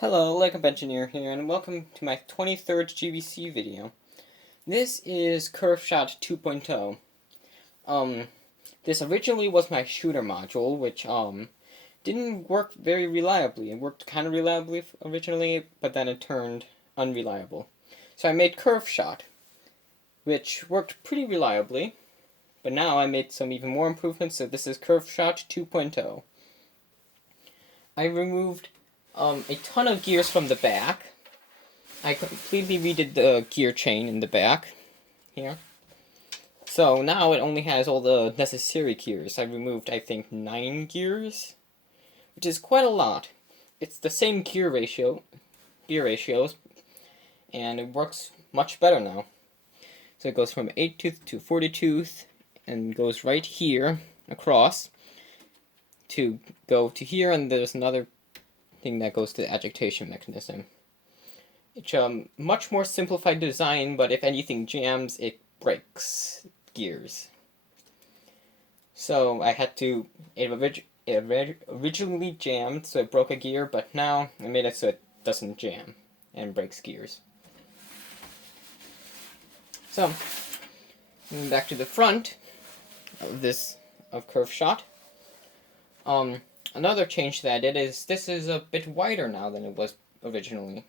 Hello, Lake Engineer here, and welcome to my 23rd GBC video. This is Curve Shot 2.0. This originally was my shooter module, which, didn't work very reliably. It worked kind of reliably originally, but then it turned unreliable. So I made Curve Shot, which worked pretty reliably, but now I made some even more improvements, so this is Curve Shot 2.0. I removed a ton of gears from the back. I completely redid the gear chain in the back here. So now it only has all the necessary gears. I removed, I think, 9 gears, which is quite a lot. It's the same gear ratios, and it works much better now. So it goes from 8 tooth to 40 tooth, and goes right here across to go to here, and there's another thing that goes to the agitation mechanism. It's a much more simplified design, but if anything jams, it breaks gears. So I had to, it originally jammed, so it broke a gear, but now I made it so it doesn't jam and breaks gears. So, moving back to the front of Curve Shot. Another change that I did is this is a bit wider now than it was originally.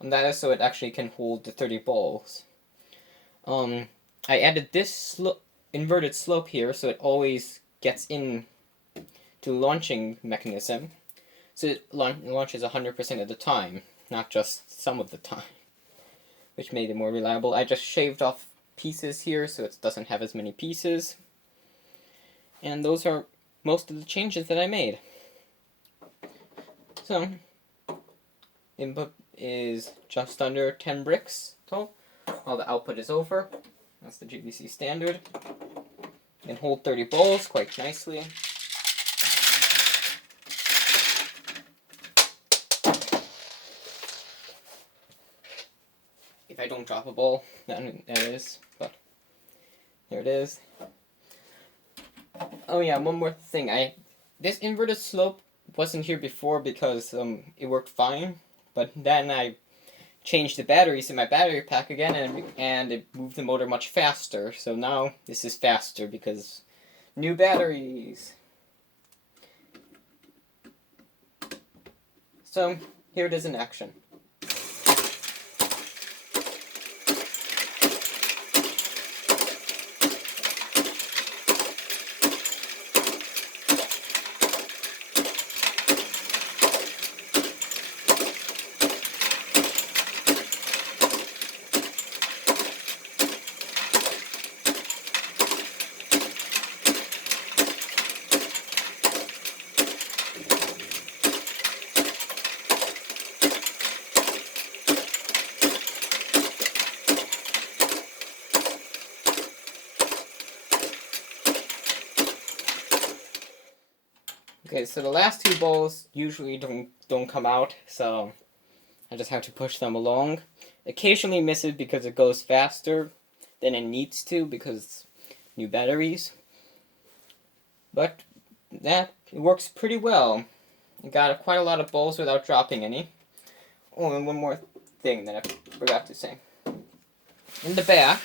And that is so it actually can hold the 30 balls. I added this inverted slope here so it always gets in to the launching mechanism. So it launches 100% of the time, not just some of the time, which made it more reliable. I just shaved off pieces here so it doesn't have as many pieces. And those are most of the changes that I made. So, input is just under 10 bricks total, while the output is over. That's the GBC standard. You can hold 30 balls quite nicely. If I don't drop a ball, then it is, but here it is. Oh yeah, one more thing. This inverted slope wasn't here before because it worked fine, but then I changed the batteries in my battery pack again, and it moved the motor much faster. So now this is faster because new batteries. So here it is in action. Okay, so the last two balls usually don't come out, so I just have to push them along. Occasionally miss it because it goes faster than it needs to because new batteries. But that works pretty well. I got quite a lot of balls without dropping any. Oh, and one more thing that I forgot to say. In the back,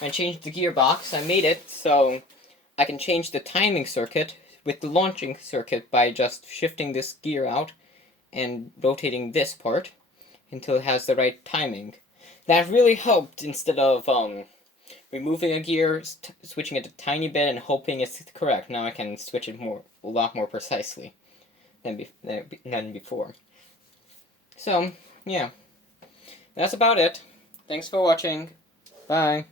I changed the gearbox. I made it so I can change the timing circuit with the launching circuit by just shifting this gear out and rotating this part until it has the right timing. That really helped instead of removing a gear, switching it a tiny bit and hoping it's correct. Now I can switch it a lot more precisely than before. So, yeah. That's about it. Thanks for watching. Bye.